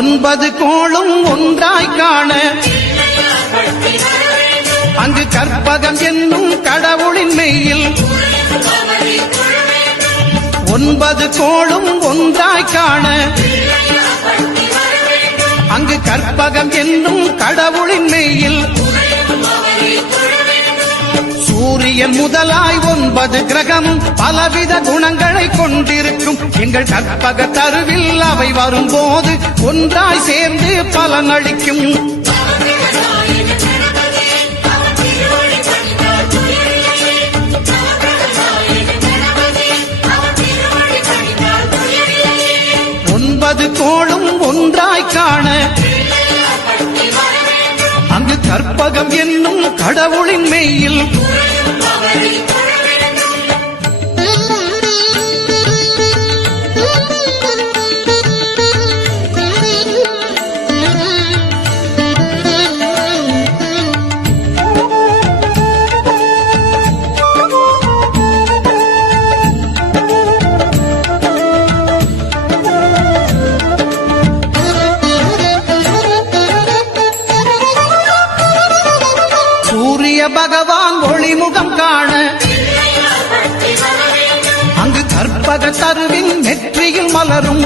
ஒன்பது கோளும் ஒன்றாய் காண அங்கு கற்பகம் என்னும் கடவுளின் மெய்யில் ஒன்பது கோளும் ஒன்றாய் காண அங்கு கற்பகம் என்னும் கடவுளின் மெய்யில் சூரியன் முதலாய் 9 கிரகமும் பலவித குணங்களை கொண்டிருக்கும் எங்கள் கற்பக தருவில் அவை வரும்போது ஒன்றாய் சேர்ந்து பலனளிக்கும். ஒன்பது கோளும் ஒன்றாய் காண அங்கு கற்பகம் என்னும் கடவுளின் மெய்யில் பகவான் ஒளிமுகம் காண அங்கு கற்பக தருவின் நெற்றியில் மலரும்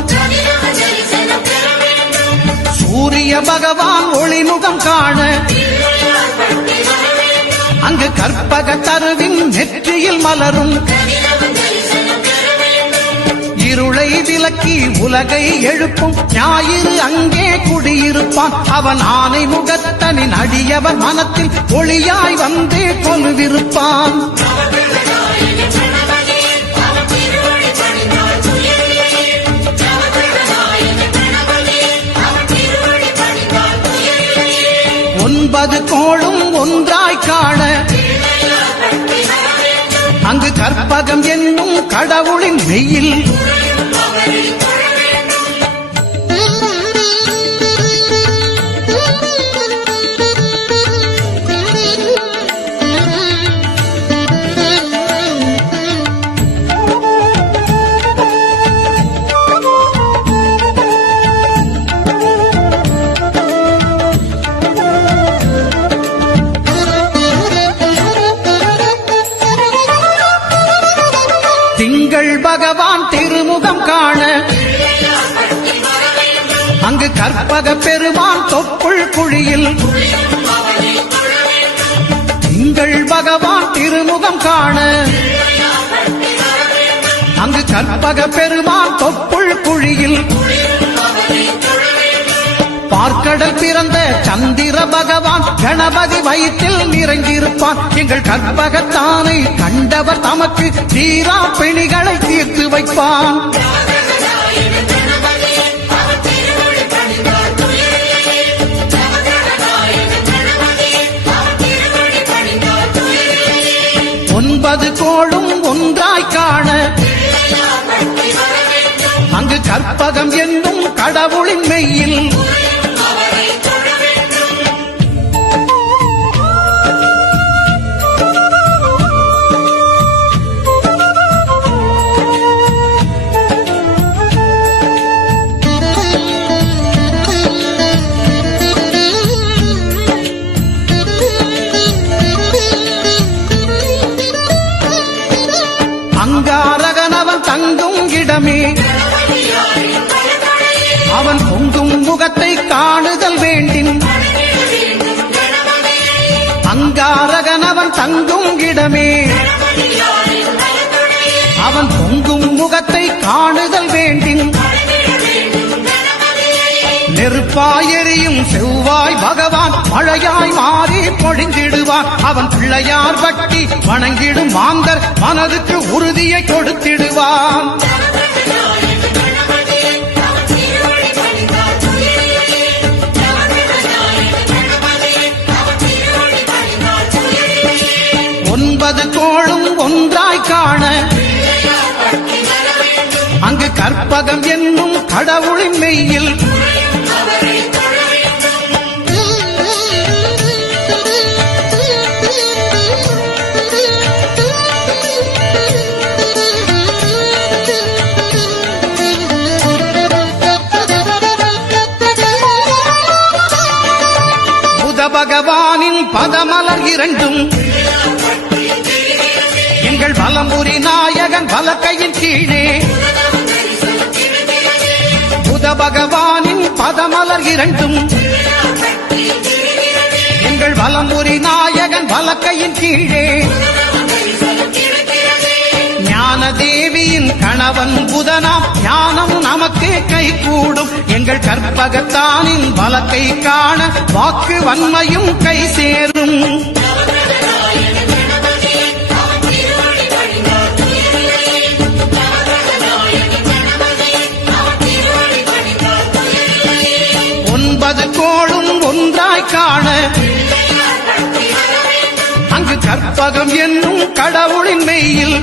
சூரிய பகவான் ஒளிமுகம் காண அங்கு கற்பக தருவின் நெற்றியில் மலரும் இருளை விலக்கி உலகை எழுப்பும் ஞாயிறு அங்கே குடியிருப்பான் அவன் ஆனை முகத்தனின் அடியவன் மனத்தில் ஒளியாய் வந்து கொலுவிருப்பான். ஒன்பது கோளும் ஒன்றாய் காண அங்கு கற்பகம் என்னும் கடவுளின் மெய்யில் திங்கள் பகவான் திருமுகம் காண அங்கு கற்பக பெருமான் தொப்புள் குழியில் திங்கள் பகவான் திருமுகம் காண அங்கு கற்பக பெருமான் தொப்புள் குழியில் பார்க்கடல் பிறந்த சந்திர பகவான் கணபதி வயிற்றில் நிறைந்திருப்பான் எங்கள் கற்பகத்தானை கண்டவர் தமக்கு தீரா பிணிகளை தீர்த்து வைப்பான். ஒன்பது கோளும் ஒன்றாய் காண அங்கு கற்பகம் என்னும் கடவுளின் மெய்யில் அங்காரகனவன் தங்கும் இடமே அவன் பொங்கும் முகத்தை காணுதல் வேண்டின் அங்காரகனவன் தங்கும் இடமே அவன் பொங்கும் முகத்தை காணுதல் வேண்டின் நெருப்பாய் எரியும் செவ்வாய் பகவான் மழையாய் மாறி பொழிந்திடுவான் அவன் பிள்ளையார் பக்தி வணங்கிடும் மாந்தர் மனதுக்கு உறுதியை கொடுத்திடுவான். ஒன்பது கோளும் ஒன்றாய் காண அங்கு கற்பகம் என்னும் கடவுளின் மெய்யில் பதமலர் இரண்டும் எங்கள் வலம்புரி நாயகன் வலக்கையின் கீழே புத பகவானின் பதமலர் இரண்டும் எங்கள் வலம்புரி நாயகன் வலக்கையின் கீழே ஞான தேவியின் கணவன் புதனாம் ஞானம் நமக்கு கைகூடும் எங்கள் கற்பகத்தானின் வலக்கை காண வாக்கு வன்மையும் கை சேரும் ஒன்பது கோளும் ஒன்றாய் காண அங்கு கற்பகம் என்னும் கடவுளின் மெய்யில்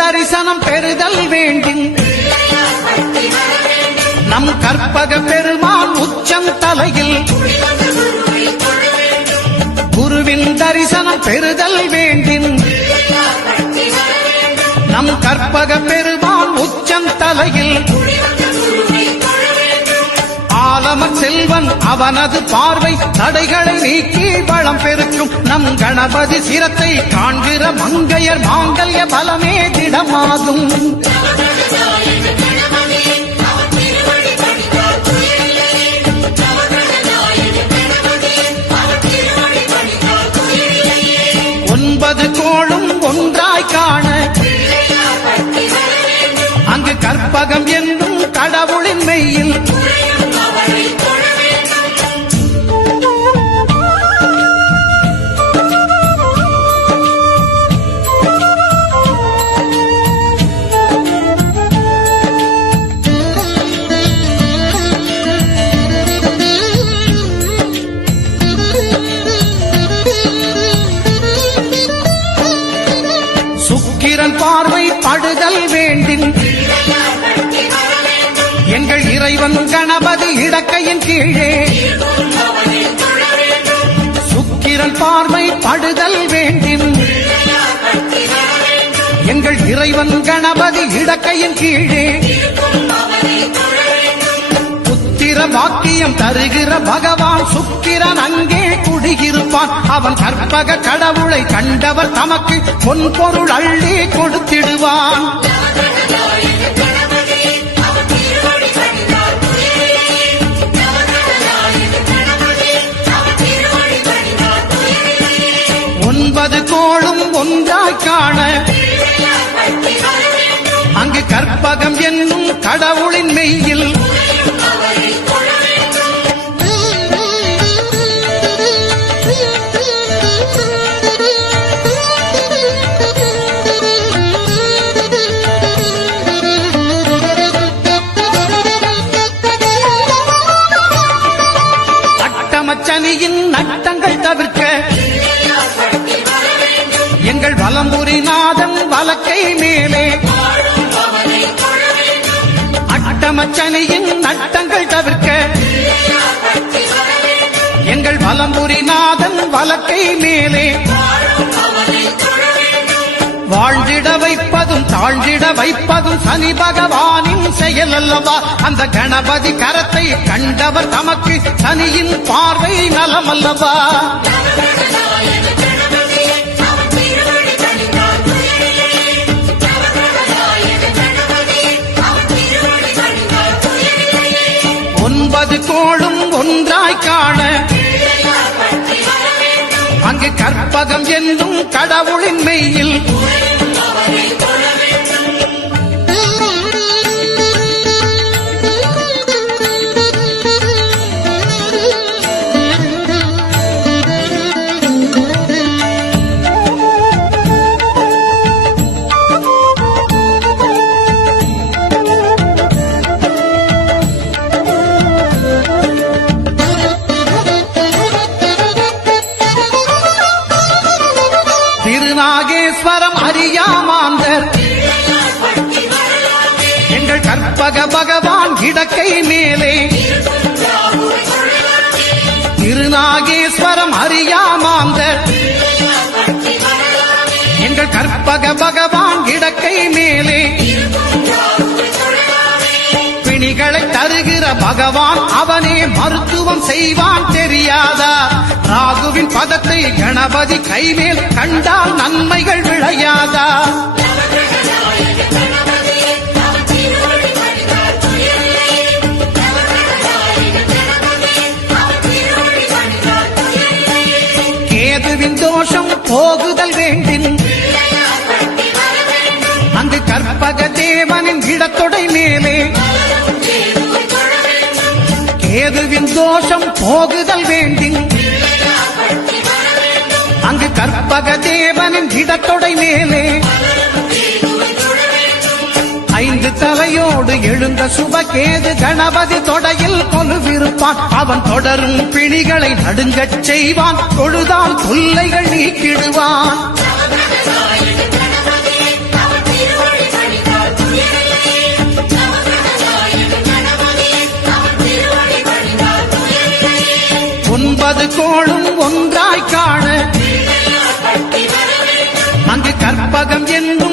தரிசனம் பெறுதல் வேண்டும் நம் கற்பக பெருமான் உச்சம் தலையில் குருவின் தரிசனம் பெறுதல் வேண்டும் நம் கற்பக பெருமான் உச்சம் தலையில் ஆலமர் செல்வன் அவனது பார்வை தடைகளை நீக்கி வளம் பெருக்கும் நம் கணபதி சிரத்தை காண்கிற மங்கையர் மாங்கல்ய பலமே திடமாகும் ஒன்பது கோளும் ஒன்றாய் காண அங்கு கற்பகம் என்னும் கடவுளின் மெய்யில் சுக்கிரன் பார்வை படுதல் வேண்டின் எங்கள் இறைவன் கணபதி இடக்கையின் கீழே சுக்கிரன் பார்வை படுதல் வேண்டின் எங்கள் இறைவன் கணபதி இடக்கையின் கீழே புத்திர வாக்கியம் தருகிற பகவான் சுக்கிரன் அங்கே குடியிருப்பான் அவன் கற்பக கடவுளை கண்டவர் தமக்கு பொன்பொருள் அள்ளி கொடுத்திடுவான் ஒன்பது கோளும் ஒன்றாய் காண அங்கு கற்பகம் என்னும் கடவுளின் மெய்யில் அட்டமச்சனியின் நட்டங்கள் தவிர்க்க எங்கள் வலம்புரி நாதன் வலக்கை மேலே அட்டமச்சனியின் நட்டங்கள் தவிர்க்க எங்கள் வலம்புரி நாதன் வலக்கை மேலே வாழ்ந்திட வைப்பதும் தாழ்ந்திட வைப்பதும் சனி பகவானின் செயல் அல்லவா அந்த கணபதி கரத்தை கண்டவர் தமக்கு சனியின் பார்வை நலமல்லவா ஒன்பது கோளும் ஒன்றாய் காண அங்கு கற்பகம் என்னும் கடவுளின் மெய்யில் கற்பக பகவான் இடக்கை மேலே திருநாகேஸ்வரம் அறியாமாந்தர் எங்கள் கற்பக பகவான் இடக்கை மேலே பிணிகளை தருகிற பகவான் அவனே மருத்துவம் செய்வான் தெரியாதா ராகுவின் பதத்தை கணபதி கைமேல் கண்டால் நன்மைகள் விளையாதா கேதுவின் தோஷம் போகுதல் வேண்டின் அங்கு கற்பக தேவனின் இடத்தொடை மேலே கேதுவின் தோஷம் போகுதல் வேண்டின் அங்கு கற்பக தேவனின் இடத்தொடை மேலே 5 தலையோடு எழுந்த சுபகேது கணபதி தொடையில் கொலுவிருப்பான் அவன் தொடரும் பிணிகளை நடுங்கச் செய்வான் தொழுதால் தொல்லைகள் நீக்கிடுவான் ஒன்பது கோளும் ஒன்றாய் காண அங்கு கற்பகம் என்னும்